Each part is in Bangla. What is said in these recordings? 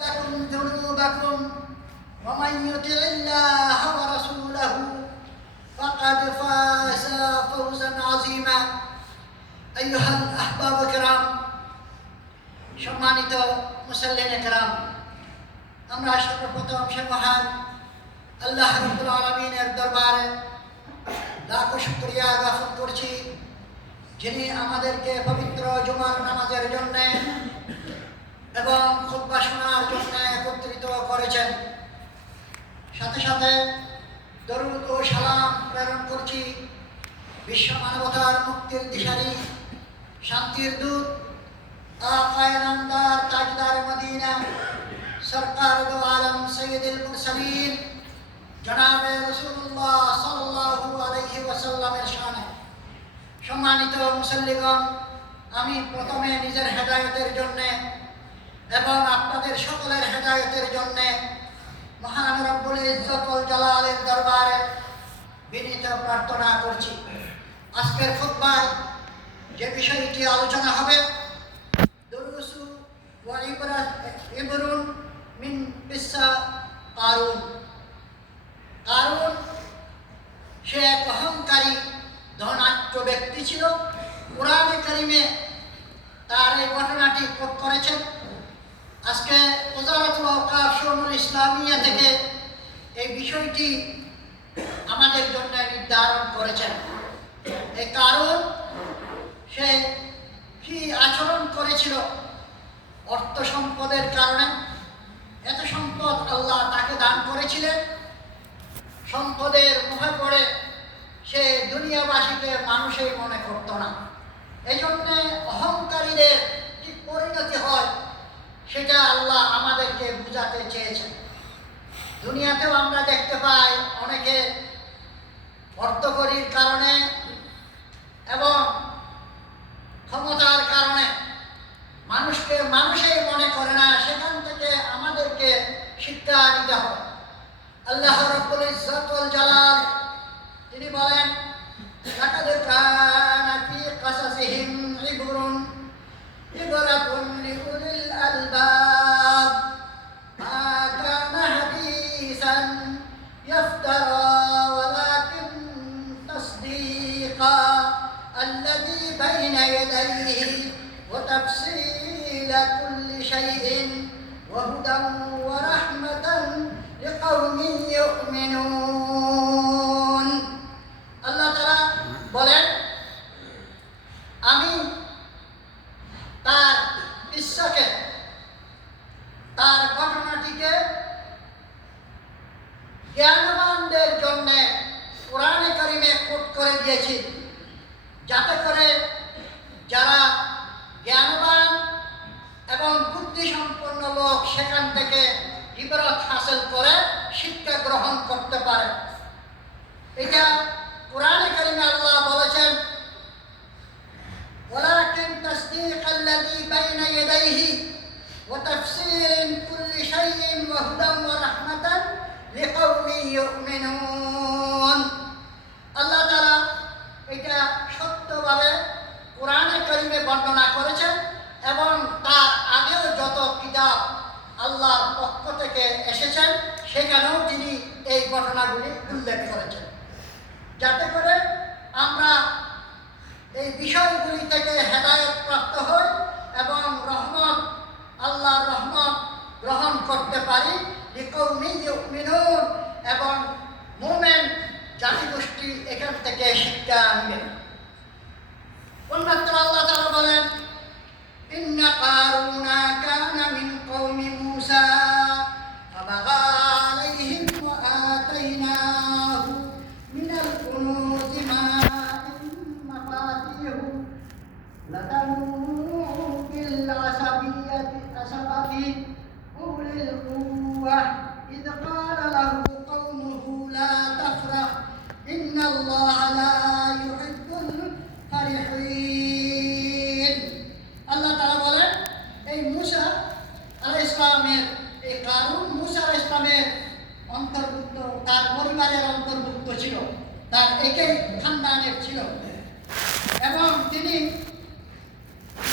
لكم ذنوبكم ومن يطع الله ورسوله فقد فاز فوزا عظيما أيها الأحباب الكرام সম্মানিত মুসল্লিনে কেরাম, আমরা সর্বপ্রথম সে মহান আল্লাহ রাব্বুল আলামিনের দরবারে লাখো শুকরিয়া জ্ঞাপন করছি, যিনি আমাদেরকে পবিত্র জুমার নামাজের জন্য এবং খুতবা শোনার জন্য একত্রিত করেছেন। সাথে সাথে দরুদ ও সালাম প্রেরণ করছি বিশ্ব মানবতার মুক্তির দিশারি, শান্তির দূত, আকায়ে নামদার তাজদার মদিনা, সরকার দো আলম সৈয়দুল মুরসালিন জনাবে রাসূলুল্লাহ সাল্লাল্লাহু আলাইহি ওয়াসাল্লামের শানে। সম্মানিত মুসল্লিগণ, আমি প্রথমে নিজের হেদায়েতের জন্য এবং আপনাদের সকলের হেদায়েতের জন্য মহান রব্বুল ইজ্জত ওয়াল জালালের দরবারে বিনীত প্রার্থনা করছি। আজকের খুতবায় যে বিষয়টি আলোচনা হবে, দুরুসু ওয়া ইবরুন মিন কিসসা কারুন। কারুন সে এক অহংকারী ধনাঢ্য ব্যক্তি ছিল। কোরআনে কারিমে তার এই ঘটনাটি কোট করেছেন। আজকে ওজারাতুল আওকাফ শুউনুল ইসলামিয়া থেকে এই বিষয়টি আমাদের জন্য নির্ধারণ করেছেন। এই কারণ সে কি আচরণ করেছিল অর্থ সম্পদের কারণে। এত সম্পদ আল্লাহ তাকে দান করেছিলেন, সম্পদের মুখে পড়ে সে দুনিয়াবাসীকে মানুষই মনে করত না। এই জন্য অহংকারীদের কি পরিণতি হয় সেটা আল্লাহ আমাদেরকে বুঝাতে চেয়েছেন। দুনিয়াতেও আমরা দেখতে পাই অনেকে অর্থকরীর কারণে এবং ক্ষমতার কারণে মানুষকে মানুষই মনে করে না, সেখান থেকে আমাদেরকে শিক্ষা নিতে হবে। আল্লাহ রাব্বুল ইজ্জত ওয়াল জালাল তিনি বলেন, লাকাদ কানা ফী কাসাসিহিম ইবরাতুন লিউলিল আলবাব মা কানা হাদিসান ইফতারা ওয়ালাকিন তাসদীকা আল্লাযী বাইনা ইয়াদাইহি ওয়া তাফসীলা কুল্লি শাইইন ওয়া হুদান ওয়া রাহমাতান লিকাওমিন ইউমিনুন। আল্লাহ তাআলা বলেন, আমি তার কিসসাকে, তার ঘটনাটিকে জ্ঞানবানদের জন্য কোরআনে কারিমে কোট করে দিয়েছি, যাতে করে যারা জ্ঞানবান এবং বুদ্ধিসম্পন্ন লোক সেখান থেকে ইবরত হাসিল করে শিক্ষা গ্রহণ করতে পারে। এটা কোরআনে কারিমে আল্লাহ বলেছেন, ওয়ালাকিন তাসদীকাল্লাযী বাইনা ইয়াদাইহি ওয়া তাফসীলান কুল্লি শাইইন ওয়া হুদান ওয়া রাহমাতান লিকাওমিন ইউমিনুন। আল্লাহ তাআলা এটা সত্যভাবে কোরআনে কারিমে বর্ণনা করেছেন এবং তার আগেও যত কিতাব আল্লাহর পক্ষ থেকে এসেছেন সেখানেও তিনি এই ঘটনাগুলি উল্লেখ করেছেন, যাতে করে আমরা এই বিষয়গুলি থেকে হেদায়েত প্রাপ্ত হই এবং রহমত, আল্লাহর রহমত গ্রহণ করতে পারি। লিকাওমিন ইউমিনুন, এবং মুমিন জাতিগোষ্ঠী এখান থেকে শিক্ষা নেবেন। অন্যত্র আল্লাহ তাআলা বলেন, ইন্না কারুনা কানা মিন কওমি মূসা ফাবাগা আলাইহিম ওয়া আতাইনাহু মিনাল কুনুজি মা ইন্না মাফাতিহু লাতানূ বিল আসবাতি উলিল কুওয়াহ ইয ক্বালা লাহু কওমুহু লা তাফরাহ ইন্নাল্লাহা লা ইউহিব্বুল ফারিহিন। আল্লাহ তাআলা বলেন, এই মূসা আলাইহিস সালামের, এই কারুন মূসা আলাইহিস সালামের অন্তর্ভুক্ত, তার পরিবারের অন্তর্ভুক্ত ছিল, তার একই খানদানের ছিল এবং তিনি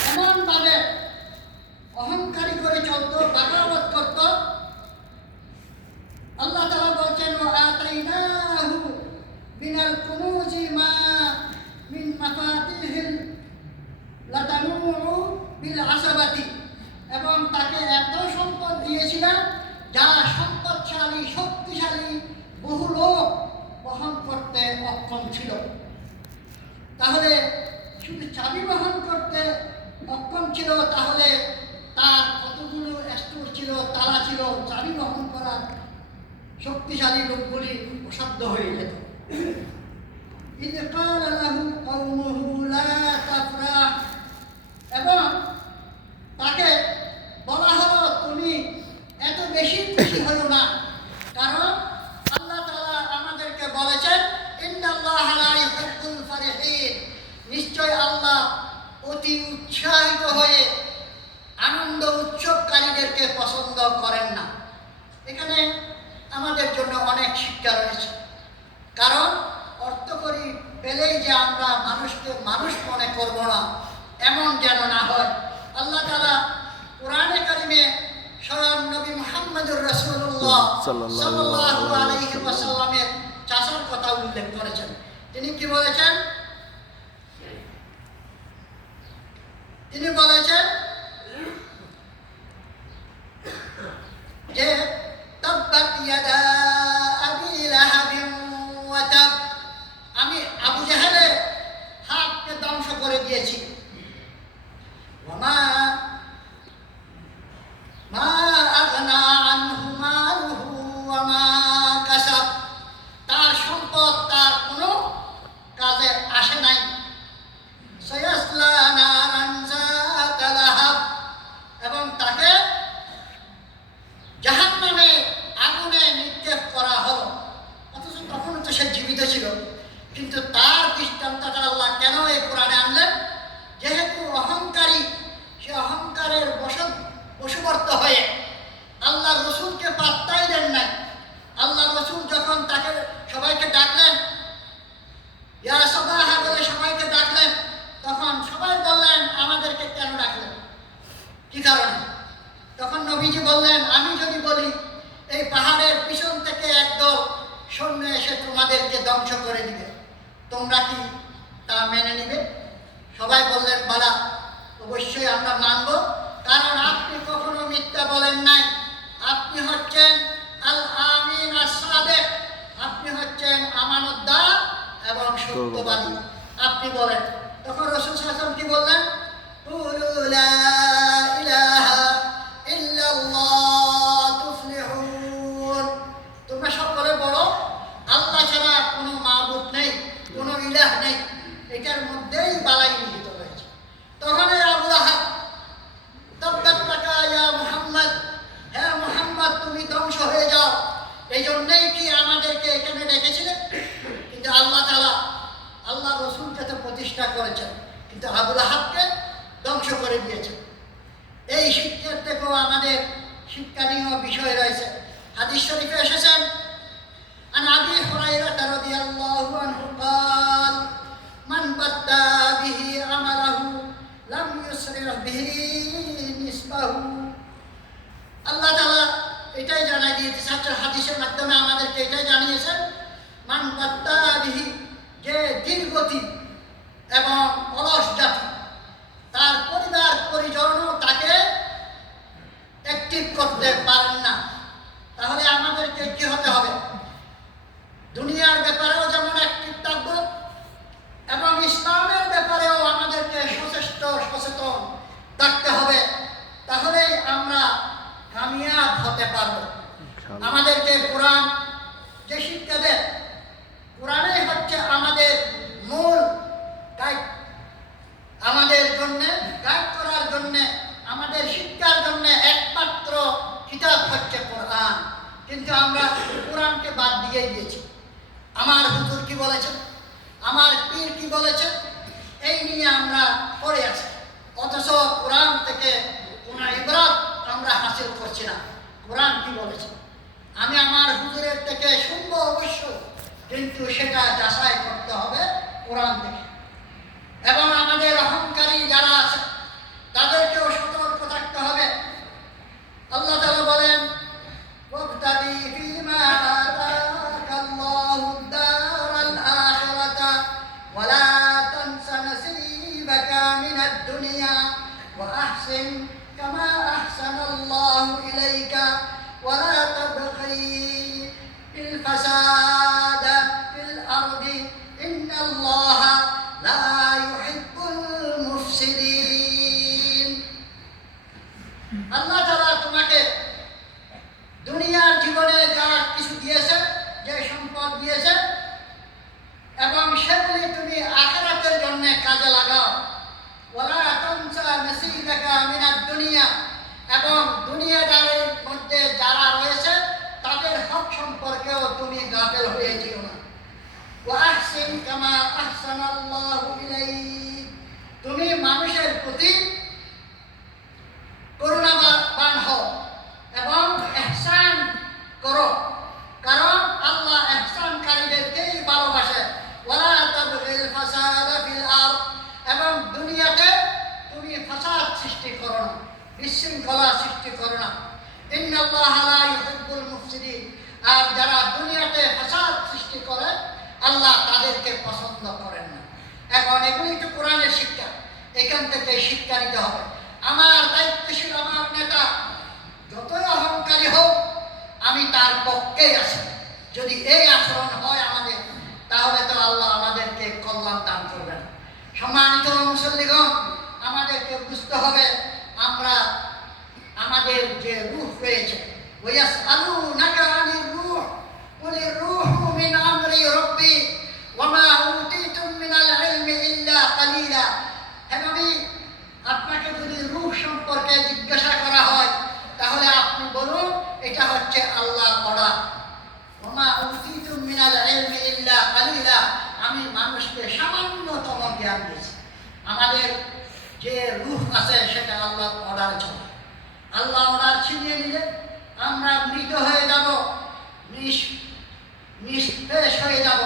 এমনভাবে অহংকারী করে চলত, বাগাবত করত যা সম্পদশালী শক্তিশালী বহু লোক বহন করতে অক্ষম ছিল। তাহলে শুধু চাবি বহন করতে অক্ষম ছিল, তাহলে তার কতগুলো স্টোর ছিল, তালা ছিল, চাবি বহন করা শক্তিশালী লোকগুলি অসাধ্য হয়ে যেত। এবং তাকে বলা হলো, তুমি এত বেশি খুশি হলো না, কারণ আল্লাহ তাআলা আমাদেরকে বলেছেন, ইন্নাল্লাহা লা ইউহিব্বুল ফারিহিন, নিশ্চয় আল্লাহ অতি উৎসাহিত হয়ে আনন্দ উৎসবকারীদেরকে পছন্দ করেন না। এখানে আমাদের জন্য অনেক শিক্ষা রয়েছে, কারণ অর্থ করি পেলেই যে আমরা মানুষকে মানুষ মনে করব না, এমন যেন না হয়। আল্লাহ তাআলা কোরআনে কারিমে স্বয়ং নবী মুহাম্মদুর রাসূলুল্লাহ সাল্লাল্লাহু আলাইহি ওয়াসাল্লামের চাচার কথা উল্লেখ করেছেন। তিনি কি বলেছেন? তিনি বলেছেন যে তাব্বাত ইয়াদা আবি লাহাবিন ওয়া তাব, আমি আবু জাহেলের হাতকে ধ্বংস করে দিয়েছি। মা আগনা আনহু মালুহু ওয়া মা কাসাব, তার সম্পদ তার কোনো কাজে আসে নাই। সায়াসলা নারান যাতা লাহাব, এবং তাকে জাহান্নামে আগুনে নিক্ষেপ করা হলো। অথচ তখন তো সে জীবিত ছিল, কিন্তু তার দৃষ্টান্তটা আল্লাহ কেন এই কোরআনে আনলেন? যেহেতু অহংকারী, সে অহংকারের বশবর্ত হয়ে আল্লাহ রসুলকে পাত্তাই দেন নাই। আল্লাহ রসুল যখন তাকে সবাইকে ডাকলেন, ইয়া সাবাহা বলে সবাইকে ডাকলেন, তখন সবাই বললেন, আমাদেরকে কেন ডাকলেন, কি কারণে? তখন নবীজি বললেন, আমি যদি বলি এই পাহাড়ের পিছন থেকে একদল সৈন্য এসে তোমাদেরকে ধ্বংস করে দিবে, তোমরা কি তা মেনে নিবে? সবাই বললেন, বালা, অবশ্যই আমরা মানব, কারণ আপনি কখনো মিথ্যা বলেন নাই। আপনি হচ্ছেন আল আমিন আস-সাদিক, আপনি হচ্ছেন আমানতদার এবং সত্যবাদী, আপনি বলেন। তখন রাসূল সাল্লাল্লাহু আলাইহি ওয়াসাল্লাম কি বললেন? কুলু লা ইলাহা ইল্লাল্লাহ তুফলিহুন, তোমরা সকলে বলো আল্লাহ ছাড়া কোনো মাবুদ নেই, কোনো ইলাহ নেই, এটার মধ্যেই বালাই নিহিত রয়েছে। তখন আবু লাহাব, তাব্বাত লাকা ইয়া মুহাম্মদ, হে মুহাম্মদ তুমি ধ্বংস হয়ে যাও, এই জন্যই কি আমাদেরকে এখানে ডেকেছিলেন? কিন্তু আল্লাহ তাআলা আল্লাহ রসুলকে তো প্রতিষ্ঠা করেছেন, কিন্তু আবু লাহাবকে ধ্বংস করে দিয়েছেন। এই শিক্ষার থেকেও আমাদের শিক্ষণীয় বিষয় রয়েছে। হাদিস শরীফে এসেছেন, আন আবি হুরায়রা রাদিয়াল্লাহু আনহু قال من بدأ به عمله لم يسرع به نسبه। আল্লাহ তাআলা এটাই জানাই দিয়েছেন, হাদিসের মাধ্যমে আমাদেরকে এটাই জানিয়েছেন, মান বাদ্দা বিহি, যে ধীরগতি এবং অলস জাতি, তার পরিবার পরিজনও তাকে অ্যাক্টিভ করতে পারেন না। তাহলে আমাদেরকে কি হতে হবে? দুনিয়ার ব্যাপারেও যেমন অ্যাক্টিভ থাকবো, এবং ইসলামের ব্যাপারেও আমাদেরকে সচেষ্ট সচেতন থাকতে হবে, তাহলেই আমরা কামিয়াব হতে পারবো। আমাদেরকে কোরআন যে শিক্ষা দেয়, কোরআনই হচ্ছে আমাদের মূল গাইড, আমাদের জন্য গাইড করার জন্য, আমাদের শিক্ষার জন্য একমাত্র কিতাব হচ্ছে কোরআন। কিন্তু আমরা কোরআনকে বাদ দিয়ে দিয়েছি। আমার হুজুর কি বলেছেন, আমার পীর কি বলেছেন, এই নিয়ে আমরা পড়ে আছি, অথচ কোরআন থেকে কোনো ইবরাত আমরা হাসিল করছি না। কোরআন কি বলেছে? আমি আমার হুজুরের থেকে শুনবো অবশ্য, কিন্তু সেটা যাচাই করতে হবে কোরআন থেকে। এবং আমাদের অহংকারী যারা আছে তাদেরকেও সতর্ক থাকতে হবে। আল্লাহ তাআলা বলেন, ওয়াবতাগি ফীমা আতাকাল্লাহু দারাল আখিরাতা ওয়া লা তানসা নাসীবাকা মিনাদ দুনিয়া ওয়া আহসিন কামা আহসানাল্লাহু ইলাইকা ولا تبغي الفساد في الأرض إن الله لا يحب المفسدين আল্লাহ তাআলা তোমাকে দুনিয়ার জীবনে যা কিছু দিয়েছে, যে সম্পদ দিয়েছে, এবং সেগুলি তুমি আখিরাতের জন্য কাজে লাগাও। ওয়ালা তানসা নাসীবাকা মিনাদ দুনিয়া, এবং দুনিয়াদারের মধ্যে যারা রয়েছে তাদের হক সম্পর্কেও তুমি গাফেল হয়ে যেও না। ওয়া আহসিন কামা আহসানাল্লাহু ইলাইক, তুমি মানুষের প্রতি করুণাবান হও এবং ইহসান করো, কারণ আল্লাহ ইহসানকারীদেরকেই ভালোবাসে। ওয়ালা তাবগিল ফাসাদা ফিল আরদ, এবং দুনিয়াতে তুমি ফাসাদ সৃষ্টি করো না, বিশৃঙ্খলা সৃষ্টি করো না। ইন্নাল্লাহা লা ইউহিব্বুল মুফসিদিন, আর যারা দুনিয়াতে ফাসাদ সৃষ্টি করে আল্লাহ তাদেরকে পছন্দ করেন না। এখন এগুলি তো কোরআনের শিক্ষা, এখান থেকে শিক্ষা নিতে হবে। আমার দায়িত্বশীল আমার নেতা যতই অহংকারী হোক, আমি তার পক্ষেই আছি। যদি এই আচরণ হয় আমাদের, তাহলে তো আল্লাহ আমাদেরকে কল্যাণ দান করবেন। সম্মানিত মুসল্লিগণ, আমাদেরকে বুঝতে হবে আমরা আমাদের যে রূহ রয়েছে, ওয়াসআলুনাকা আনির রূহ কুলির রূহু মিন আমরি রাব্বি ওয়া মা উতীতুম মিনাল ইলমি ইল্লা কালিলা। হে নবী, আপনাকে যদি রূহ সম্পর্কে জিজ্ঞাসা করা হয়, তাহলে আপনি বলুন এটা হচ্ছে আল্লাহর অর্ডার। ওয়া মা উতীতুম মিনাল ইলমি ইল্লা কালিলা, আমি মানুষকে সামান্যতম জ্ঞান দিয়েছি। আমাদের যে রূহ আছে সেটা আল্লাহর অর্ডার চলে। আল্লাহ অর্ডার ছিনিয়ে নিলে আমরা মৃত হয়ে যাব, নিঃশেষ হয়ে যাব,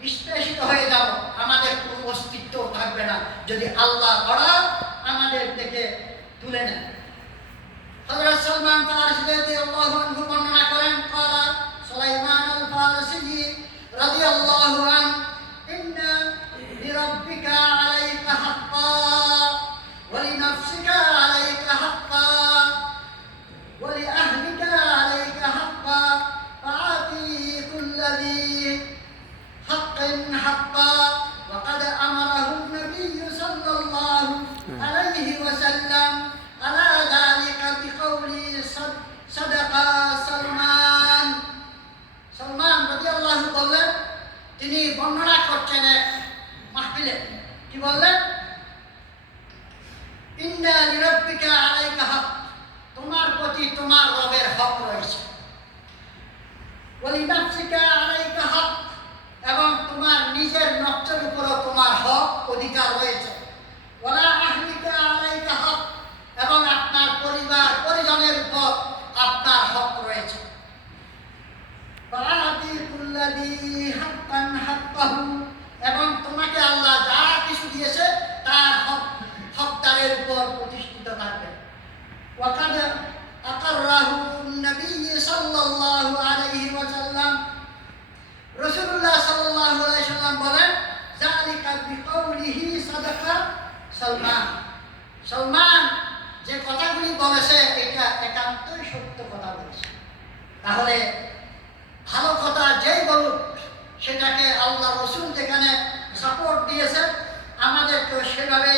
নিষ্পেষিত হয়ে যাব, আমাদের কোনো অস্তিত্ব থাকবে না যদি আল্লাহ অর্ডার আমাদের থেকে তুলে নেন। হযরত সালমান ফারসি রাদিয়াল্লাহু আনহু বর্ণনা করেন, ক্বালা সুলাইমান আল ফারসি রাদিয়াল্লাহু আনহু, ইন্না লিরাব্বিকা আলাইকা হাক্কান ওয়া লিনাফসিকা আলাইকা হাক্কান ওয়া লিআহলিকা আলাইকা হাক্কান ফাআতি কুল্লি হাক্কিন হাক্কান। ওয়া ক্বাদ আমারাহু an-নাবিয়্যু সাল্লাল্লাহু আলাইহি ওয়াসাল্লাম আলা যালিকা বিকাউলি সাদাকা সালমান। সালমান রাদিয়াল্লাহু বললেন, তিনি বর্ণনা করছেন এক মাহফিলে, কি বললেন? ইন্না লিরাব্বিকা আলাইকা হক, তোমার প্রতি তোমার রবের হক রয়েছে। ওয়া লিনাফসিকা আলাইকা হক, এবং তোমার নিজের নফসের উপরও তোমার হক অধিকার রয়েছে। ওয়ালা আহলিকা আলাইকা হক, এবং আপনার পরিবার পরিজনের উপর আপনার হক রয়েছে। ফাআতি কুল্লি হাক্কান হাক্কাহু, এবং তোমাকে আল্লাহ যা কিছু দিয়েছে তার হকদারের উপর প্রতিষ্ঠিত থাকবে। ওয়া কাদ আকাররাহু an-নাবিয়্যু সাল্লাল্লাহু আলাইহি ওয়াসাল্লাম, রাসূলুল্লাহ সাল্লাল্লাহু আলাইহি ওয়াসাল্লাম বলেন, যালিকা বিকাউলিহি সাদাকা সালমান। সালমান যে কথাগুলি বলেছে এটা একান্তই সত্য কথা বলেছে। তাহলে ভালো কথা যেই বলুক, সেটাকে আল্লাহ রসুল যেখানে সাপোর্ট দিয়েছে, আমাদেরকেও সেভাবে